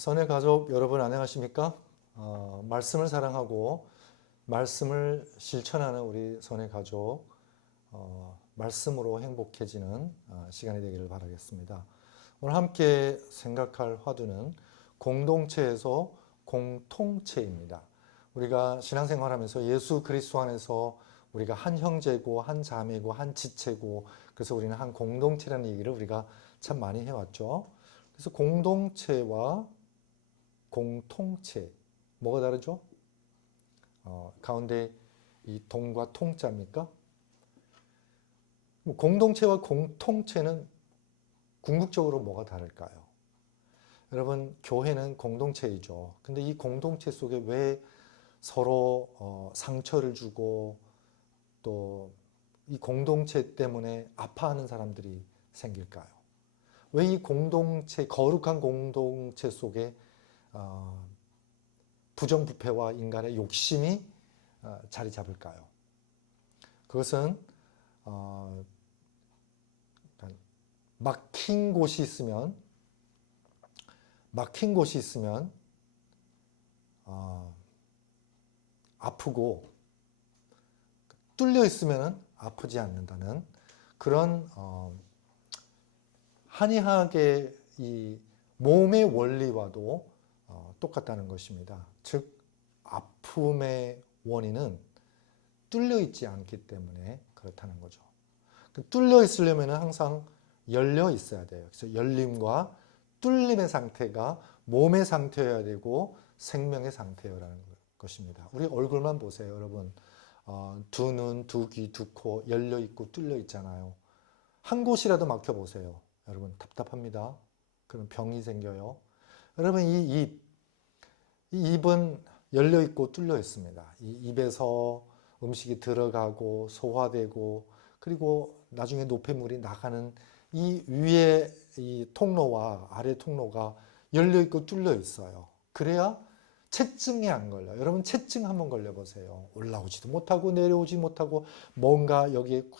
선의 가족 여러분 안녕하십니까? 말씀을 사랑하고 말씀을 실천하는 우리 선의 가족, 말씀으로 행복해지는 시간이 되기를 바라겠습니다. 오늘 함께 생각할 화두는 공동체에서 공통체입니다. 우리가 신앙생활하면서 예수 그리스도 안에서 우리가 한 형제고 한 자매고 한 지체고, 그래서 우리는 한 공동체라는 얘기를 우리가 참 많이 해왔죠. 그래서 공동체와 공통체, 뭐가 다르죠? 가운데 이 동과 통자입니까? 공동체와 공통체는 궁극적으로 뭐가 다를까요? 여러분, 교회는 공동체이죠. 근데 이 공동체 속에 왜 서로 상처를 주고 또 이 공동체 때문에 아파하는 사람들이 생길까요? 왜 이 공동체, 거룩한 공동체 속에 부정부패와 인간의 욕심이 자리 잡을까요? 그것은 막힌 곳이 있으면 아프고 뚫려 있으면 아프지 않는다는 그런 한의학의 이 몸의 원리와도 똑같다는 것입니다. 즉 아픔의 원인은 뚫려 있지 않기 때문에 그렇다는 거죠. 뚫려 있으려면 항상 열려 있어야 돼요. 그래서 열림과 뚫림의 상태가 몸의 상태여야 되고 생명의 상태여라는 것입니다. 우리 얼굴만 보세요, 여러분. 두 눈, 두 귀, 두 코 열려 있고 뚫려 있잖아요. 한 곳이라도 막혀 보세요. 여러분 답답합니다. 그럼 병이 생겨요. 여러분 이 입은 열려 있고 뚫려 있습니다. 이 입에서 음식이 들어가고 소화되고 그리고 나중에 노폐물이 나가는 이 위에 이 통로와 아래 통로가 열려 있고 뚫려 있어요. 그래야 체증이 안 걸려요. 여러분 체증 한번 걸려보세요. 올라오지도 못하고 내려오지 못하고 뭔가 여기에 꽉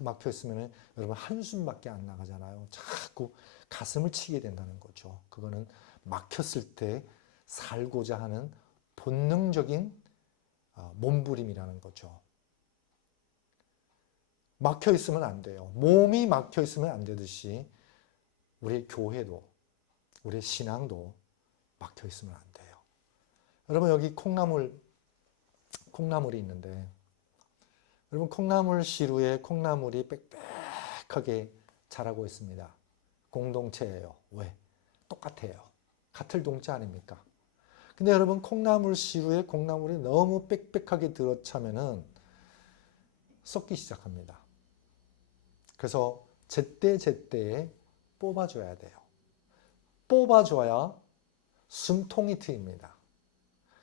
막혀 있으면 여러분 한숨밖에 안 나가잖아요. 자꾸 가슴을 치게 된다는 거죠. 그거는 막혔을 때 살고자 하는 본능적인 몸부림이라는 거죠. 막혀 있으면 안 돼요. 몸이 막혀 있으면 안 되듯이 우리 교회도 우리 신앙도 막혀 있으면 안 돼요. 여러분 여기 콩나물이 있는데 여러분 콩나물 시루에 콩나물이 빽빽하게 자라고 있습니다. 공동체예요. 왜? 똑같아요. 같을 동자 아닙니까? 근데 여러분 콩나물 시루에 콩나물이 너무 빽빽하게 들어차면은 썩기 시작합니다. 그래서 제때제때에 뽑아줘야 돼요. 뽑아줘야 숨통이 트입니다.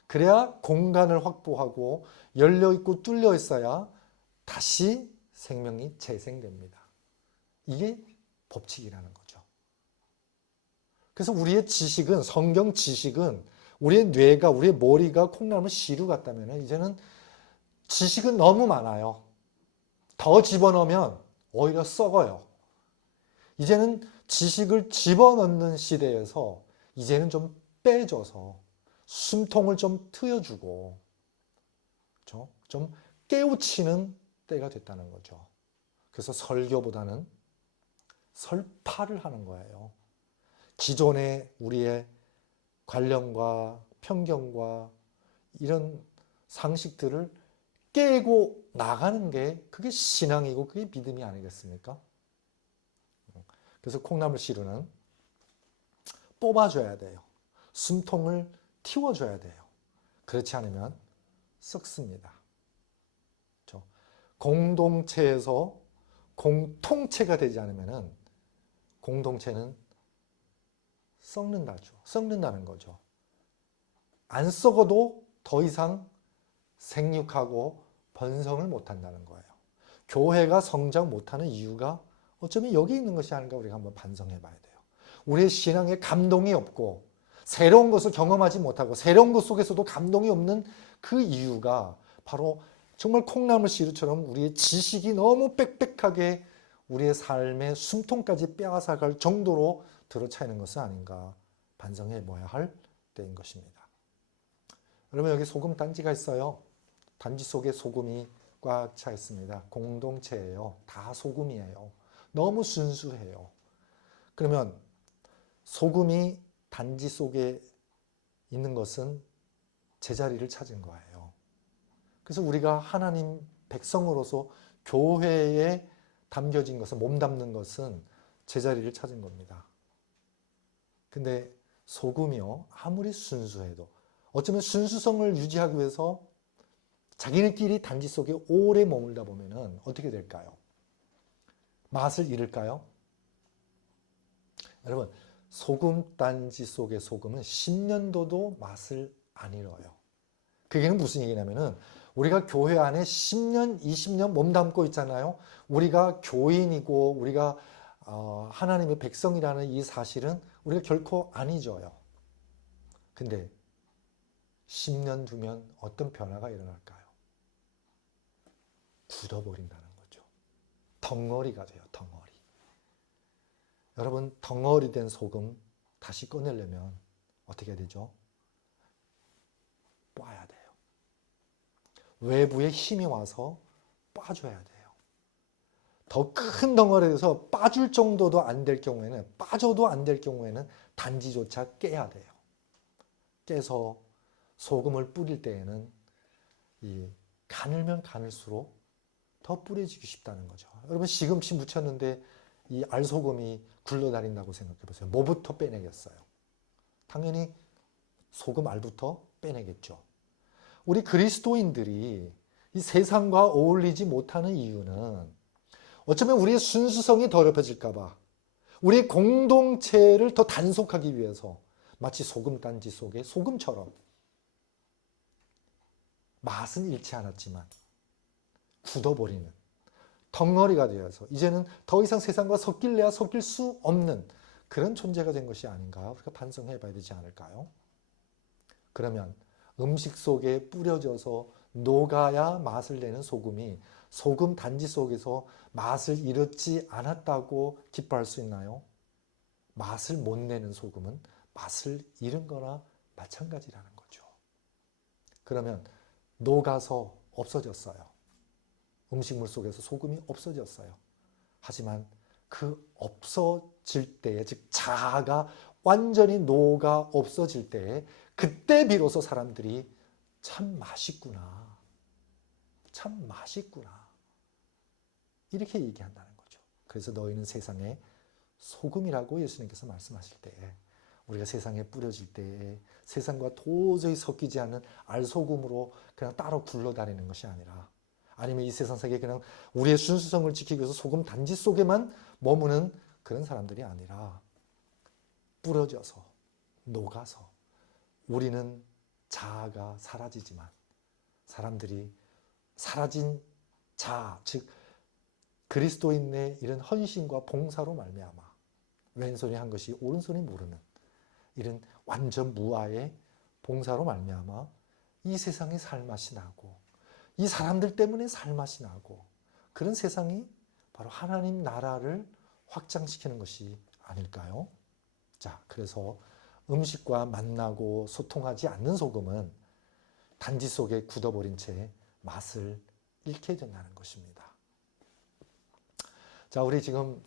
그래야 공간을 확보하고 열려있고 뚫려 있어야 다시 생명이 재생됩니다. 이게 법칙이라는 거죠. 그래서 우리의 지식은, 성경 지식은 우리의 뇌가, 우리의 머리가 콩나물 시루 같다면 이제는 지식은 너무 많아요. 더 집어넣으면 오히려 썩어요. 이제는 지식을 집어넣는 시대에서 이제는 좀 빼줘서 숨통을 좀 트여주고 그렇죠? 좀 깨우치는 때가 됐다는 거죠. 그래서 설교보다는 설파를 하는 거예요. 기존의 우리의 관념과 편견과 이런 상식들을 깨고 나가는 게 그게 신앙이고 그게 믿음이 아니겠습니까? 그래서 콩나물 시루는 뽑아줘야 돼요. 숨통을 틔워줘야 돼요. 그렇지 않으면 썩습니다. 그렇죠? 공동체에서 공통체가 되지 않으면 공동체는 썩는다는 거죠. 안 썩어도 더 이상 생육하고 번성을 못한다는 거예요. 교회가 성장 못하는 이유가 어쩌면 여기 있는 것이 아닌가 우리가 한번 반성해 봐야 돼요. 우리의 신앙에 감동이 없고 새로운 것을 경험하지 못하고 새로운 것 속에서도 감동이 없는 그 이유가 바로 정말 콩나물 시루처럼 우리의 지식이 너무 빽빽하게 우리의 삶의 숨통까지 빼앗아갈 정도로 들어차 있는 것은 아닌가 반성해 봐야 할 때인 것입니다. 여러분 여기 소금 단지가 있어요. 단지 속에 소금이 꽉 차 있습니다. 공동체예요. 다 소금이에요. 너무 순수해요. 그러면 소금이 단지 속에 있는 것은 제자리를 찾은 거예요. 그래서 우리가 하나님 백성으로서 교회에 담겨진 것은, 몸담는 것은 제자리를 찾은 겁니다. 근데 소금이요, 아무리 순수해도 어쩌면 순수성을 유지하기 위해서 자기네끼리 단지 속에 오래 머물다 보면은 어떻게 될까요? 맛을 잃을까요? 여러분, 소금 단지 속의 소금은 10년도도 맛을 안 잃어요. 그게 무슨 얘기냐면은 우리가 교회 안에 10년, 20년 몸담고 있잖아요. 우리가 교인이고 우리가 하나님의 백성이라는 이 사실은 우리가 결코 안 잊어요. 근데 10년 두면 어떤 변화가 일어날까요? 굳어버린다는 거죠. 덩어리가 돼요. 덩어리. 여러분, 덩어리 된 소금 다시 꺼내려면 어떻게 해야 되죠? 빻아야 돼요. 외부에 힘이 와서 빠줘야 돼요. 더 큰 덩어리에서 빠질 정도도 안 될 경우에는, 빠져도 안 될 경우에는 단지조차 깨야 돼요. 깨서 소금을 뿌릴 때에는 이 가늘면 가늘수록 더 뿌려지기 쉽다는 거죠. 여러분 시금치 묻혔는데 이 알소금이 굴러다닌다고 생각해 보세요. 뭐부터 빼내겠어요? 당연히 소금 알부터 빼내겠죠. 우리 그리스도인들이 이 세상과 어울리지 못하는 이유는 어쩌면 우리의 순수성이 더럽혀질까 봐, 우리의 공동체를 더 단속하기 위해서 마치 소금 단지 속의 소금처럼 맛은 잃지 않았지만 굳어버리는 덩어리가 되어서 이제는 더 이상 세상과 섞일래야 섞일 수 없는 그런 존재가 된 것이 아닌가, 우리가 반성해 봐야 되지 않을까요? 그러면 음식 속에 뿌려져서 녹아야 맛을 내는 소금이 소금 단지 속에서 맛을 잃지 않았다고 기뻐할 수 있나요? 맛을 못 내는 소금은 맛을 잃은 거나 마찬가지라는 거죠. 그러면 녹아서 없어졌어요. 음식물 속에서 소금이 없어졌어요. 하지만 그 없어질 때에, 즉 자아가 완전히 녹아 없어질 때에 그때 비로소 사람들이 참 맛있구나, 참 맛있구나 이렇게 얘기한다는 거죠. 그래서 너희는 세상의 소금이라고 예수님께서 말씀하실 때에, 우리가 세상에 뿌려질 때에 세상과 도저히 섞이지 않는 알소금으로 그냥 따로 굴러다니는 것이 아니라, 아니면 이 세상 속에 그냥 우리의 순수성을 지키기 위해서 소금 단지 속에만 머무는 그런 사람들이 아니라 뿌려져서 녹아서 우리는 자아가 사라지지만 사람들이 사라진 자아, 즉 그리스도인의 이런 헌신과 봉사로 말미암아 왼손이 한 것이 오른손이 모르는 이런 완전 무아의 봉사로 말미암아 이 세상에 살맛이 나고 이 사람들 때문에 살맛이 나고 그런 세상이 바로 하나님 나라를 확장시키는 것이 아닐까요? 자, 그래서 음식과 만나고 소통하지 않는 소금은 단지 속에 굳어버린 채 맛을 잃게 된다는 것입니다. 자, 우리 지금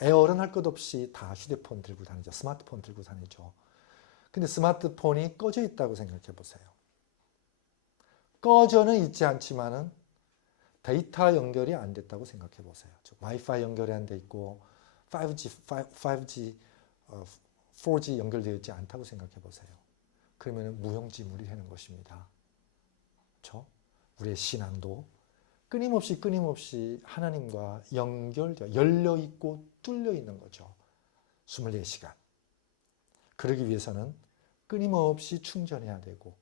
에어컨 할 것 없이 다 휴대폰 들고 다니죠. 스마트폰 들고 다니죠. 근데 스마트폰이 꺼져 있다고 생각해 보세요. 꺼져는 있지 않지만은 데이터 연결이 안 됐다고 생각해 보세요. 와이파이 연결이 안 돼 있고 5G, 4G 연결되어 있지 않다고 생각해 보세요. 그러면 무용지물이 되는 것입니다. 그렇죠? 우리의 신앙도 끊임없이 하나님과 연결되어 열려 있고 뚫려 있는 거죠. 24시간. 그러기 위해서는 끊임없이 충전해야 되고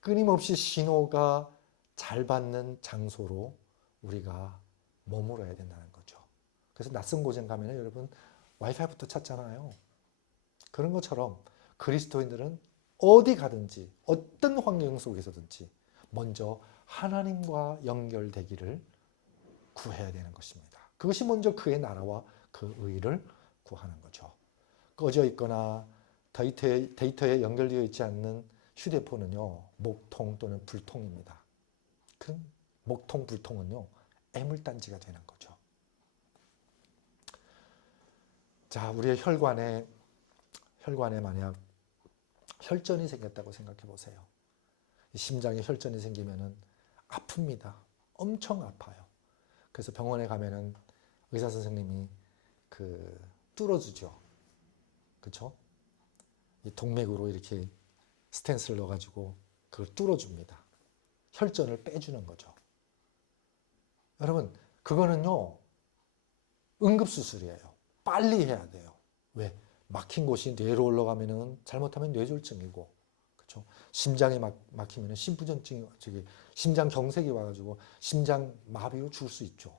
끊임없이 신호가 잘 받는 장소로 우리가 머물러야 된다는 거죠. 그래서 낯선 곳에 가면 여러분 와이파이부터 찾잖아요. 그런 것처럼 그리스도인들은 어디 가든지 어떤 환경 속에서든지 먼저 하나님과 연결되기를 구해야 되는 것입니다. 그것이 먼저 그의 나라와 그 의를 구하는 거죠. 꺼져 있거나 데이터에 연결되어 있지 않는 휴대폰은요, 목통 또는 불통입니다. 그 목통, 불통은요, 애물단지가 되는 거죠. 자, 우리의 혈관에 만약 혈전이 생겼다고 생각해 보세요. 심장에 혈전이 생기면은 아픕니다. 엄청 아파요. 그래서 병원에 가면은 의사 선생님이 뚫어주죠. 그렇죠? 이 동맥으로 이렇게 스텐스를 넣어가지고 그걸 뚫어줍니다. 혈전을 빼주는 거죠. 여러분, 그거는요, 응급수술이에요. 빨리 해야 돼요. 왜? 막힌 곳이 뇌로 올라가면은 잘못하면 뇌졸중이고, 그렇죠? 심장이 막히면은 심부전증이, 심장 경색이 와가지고 심장 마비로 죽을 수 있죠.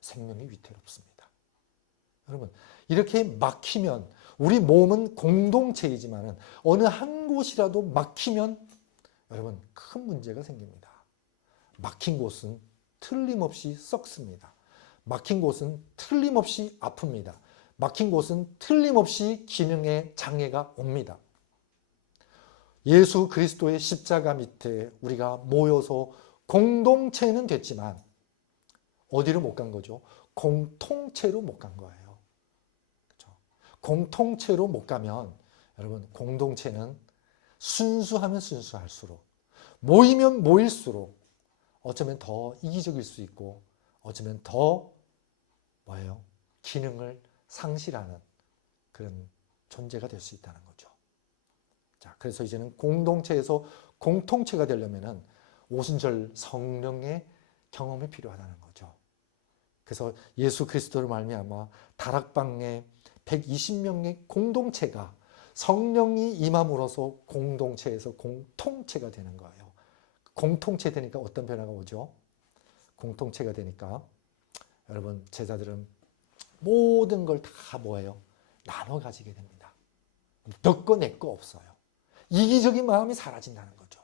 생명이 위태롭습니다. 여러분, 이렇게 막히면 우리 몸은 공동체이지만은 어느 한 곳이라도 막히면 여러분 큰 문제가 생깁니다. 막힌 곳은 틀림없이 썩습니다. 막힌 곳은 틀림없이 아픕니다. 막힌 곳은 틀림없이 기능에 장애가 옵니다. 예수 그리스도의 십자가 밑에 우리가 모여서 공동체는 됐지만 어디로 못 간 거죠? 공통체로 못 간 거예요. 그렇죠? 공통체로 못 가면 여러분 공동체는 순수하면 순수할수록 모이면 모일수록 어쩌면 더 이기적일 수 있고 어쩌면 더 기능을 상실하는 그런 존재가 될 수 있다는 거죠. 자, 그래서 이제는 공동체에서 공통체가 되려면은 오순절 성령의 경험이 필요하다는 거죠. 그래서 예수 그리스도를 말미암아 다락방에 120명의 공동체가 성령이 임함으로써 공동체에서 공통체가 되는 거예요. 공통체 되니까 어떤 변화가 오죠? 공통체가 되니까 여러분 제자들은 모든 걸 다 나눠 가지게 됩니다. 너 거 내 거 없어요. 이기적인 마음이 사라진다는 거죠.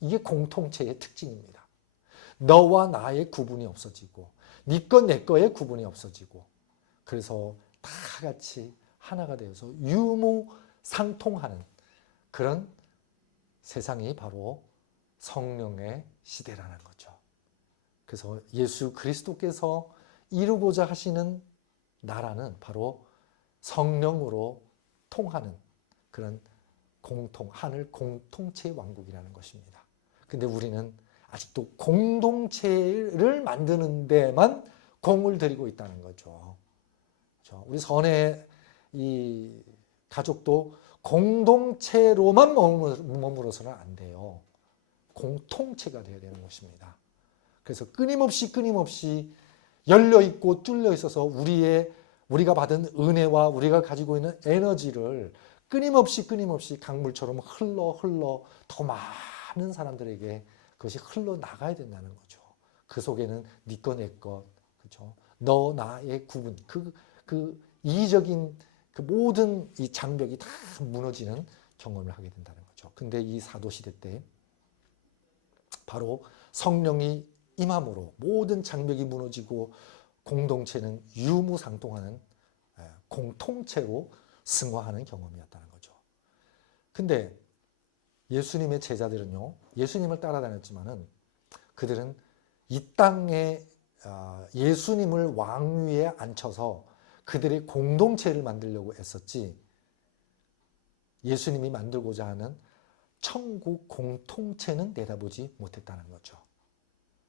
이게 공통체의 특징입니다. 너와 나의 구분이 없어지고 네 거 내 거의 구분이 없어지고 그래서 다 같이 하나가 되어서 유무상통하는 그런 세상이 바로 성령의 시대라는 거죠. 그래서 예수 그리스도께서 이루고자 하시는 나라는 바로 성령으로 통하는 그런 하늘 공통체 왕국이라는 것입니다. 근데 우리는 아직도 공동체를 만드는 데만 공을 들이고 있다는 거죠. 우리 선의 이 가족도 공동체로만 머물러서는 안 돼요. 공통체가 되어야 되는 것입니다. 그래서 끊임없이 열려있고 뚫려 있어서 우리가 받은 은혜와 우리가 가지고 있는 에너지를 끊임없이 강물처럼 흘러 더 많은 사람들에게 그것이 흘러나가야 된다는 거죠. 그 속에는 네 거 내 것, 그렇죠? 너 나의 구분, 그 이기적인 그 모든 이 장벽이 다 무너지는 경험을 하게 된다는 거죠. 근데 이 사도시대 때 바로 성령이 임함으로 모든 장벽이 무너지고 공동체는 유무상통하는 공통체로 승화하는 경험이었다는 거죠. 근데 예수님의 제자들은요, 예수님을 따라다녔지만은 그들은 이 땅에 예수님을 왕위에 앉혀서 그들의 공동체를 만들려고 애썼지 예수님이 만들고자 하는 천국 공통체는 내다보지 못했다는 거죠.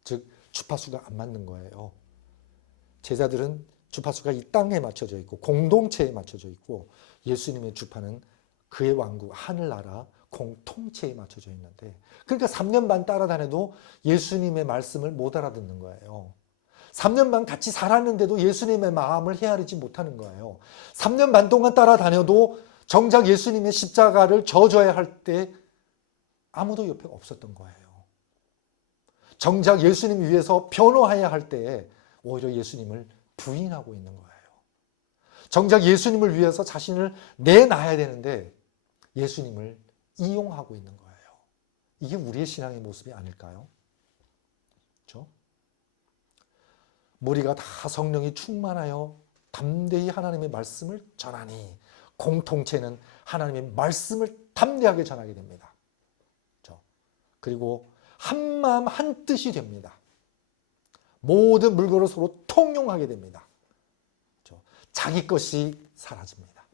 즉 주파수가 안 맞는 거예요. 제자들은 주파수가 이 땅에 맞춰져 있고 공동체에 맞춰져 있고 예수님의 주파는 그의 왕국 하늘나라 공통체에 맞춰져 있는데 그러니까 3년 반 따라다녀도 예수님의 말씀을 못 알아듣는 거예요. 3년 반 같이 살았는데도 예수님의 마음을 헤아리지 못하는 거예요. 3년 반 동안 따라다녀도 정작 예수님의 십자가를 져줘야 할 때 아무도 옆에 없었던 거예요. 정작 예수님 위해서 변호해야 할 때에 오히려 예수님을 부인하고 있는 거예요. 정작 예수님을 위해서 자신을 내놔야 되는데 예수님을 이용하고 있는 거예요. 이게 우리의 신앙의 모습이 아닐까요? 그렇죠? 우리가 다 성령이 충만하여 담대히 하나님의 말씀을 전하니 공통체는 하나님의 말씀을 담대하게 전하게 됩니다. 그리고 한 마음 한 뜻이 됩니다. 모든 물건을 서로 통용하게 됩니다. 자기 것이 사라집니다.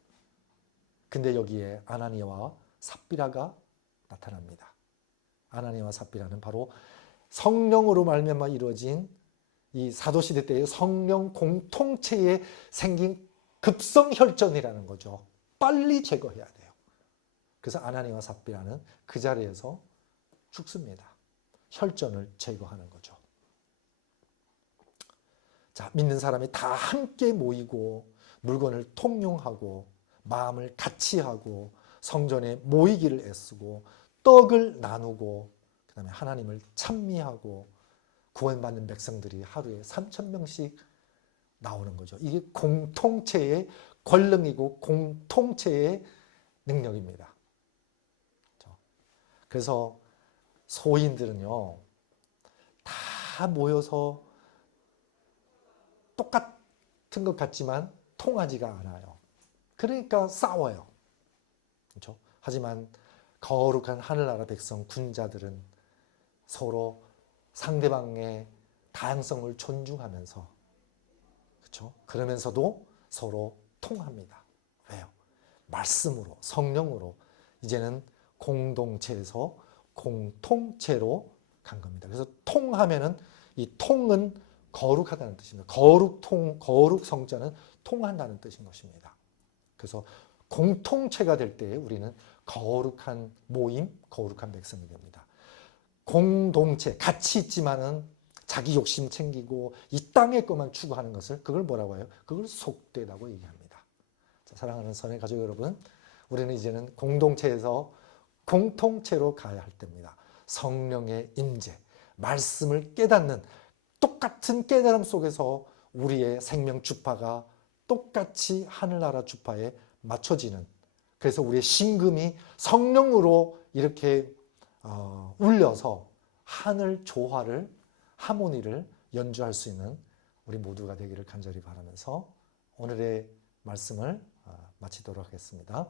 근데 여기에 아나니아와 삽비라가 나타납니다. 아나니아와 삽비라는 바로 성령으로 말미암아 이루어진 이 사도시대 때의 성령 공통체에 생긴 급성혈전이라는 거죠. 빨리 제거해야 돼요. 그래서 아나니아와 삽비라는 그 자리에서 죽습니다. 혈전을 제거하는 거죠. 자, 믿는 사람이 다 함께 모이고 물건을 통용하고 마음을 같이 하고 성전에 모이기를 애쓰고 떡을 나누고 그다음에 하나님을 찬미하고 구원받는 백성들이 하루에 3,000명씩 나오는 거죠. 이게 공통체의 권능이고 공통체의 능력입니다. 그래서 소인들은요, 다 모여서 똑같은 것 같지만 통하지가 않아요. 그러니까 싸워요. 그렇죠? 하지만 거룩한 하늘나라 백성 군자들은 서로 상대방의 다양성을 존중하면서, 그렇죠? 그러면서도 서로 통합니다. 왜요? 말씀으로, 성령으로 이제는 공동체에서 공통체로 간 겁니다. 그래서 통하면은 이 통은 거룩하다는 뜻입니다. 거룩 성자는 통한다는 뜻인 것입니다. 그래서 공통체가 될 때 우리는 거룩한 모임, 거룩한 백성이 됩니다. 공동체, 같이 있지만은 자기 욕심 챙기고 이 땅의 것만 추구하는 것을 그걸 뭐라고 해요? 그걸 속되다고 얘기합니다. 자, 사랑하는 선의 가족 여러분, 우리는 이제는 공동체에서 공통체로 가야 할 때입니다. 성령의 임재, 말씀을 깨닫는 똑같은 깨달음 속에서 우리의 생명 주파가 똑같이 하늘나라 주파에 맞춰지는, 그래서 우리의 심금이 성령으로 이렇게 울려서 하늘 조화를, 하모니를 연주할 수 있는 우리 모두가 되기를 간절히 바라면서 오늘의 말씀을 마치도록 하겠습니다.